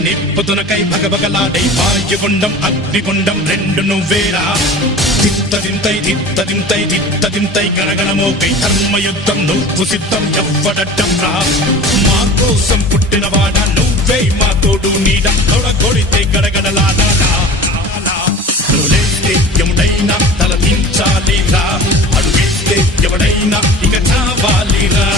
నిప్పుతునకై భగభగలాడై వాయుగుండం అగ్నిగుండం రెండు నువ్వేరా తిత్తదింతై గణగణమోకై ధర్మయుద్ధం నువ్వు సిద్ధం ఎవ్వడట్టం రా మా కోసం పుట్టినవాడా నువ్వే మా తోడు నీడ తొడగొడితే గడగడలాడా నువ్వులేస్తే ఎముడైనా తల దించాలిరా అడుగేస్తే ఎవడైనా ఇక చావాలిరా